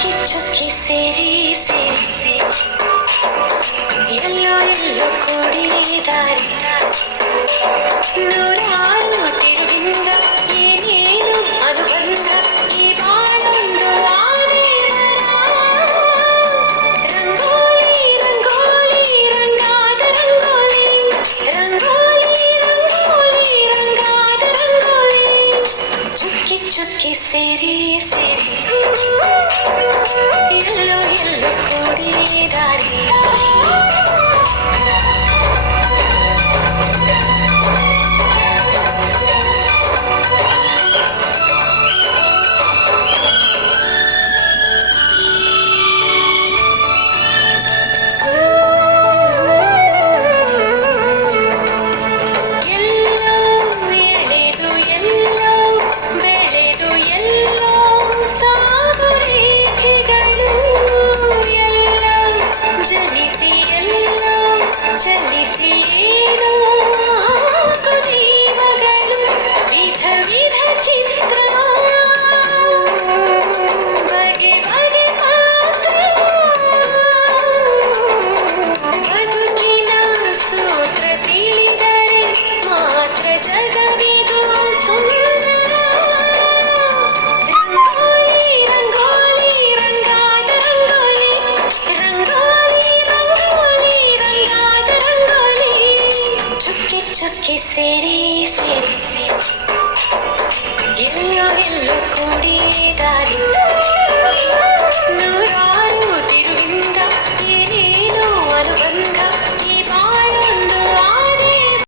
चुपके सेरी सेरी से yellow yellow कोड़ी दारी दारी Kissy, city, city, city, city, city, city. കിസിരി ഇല്ല ഇല്ല കൂടി ദാരി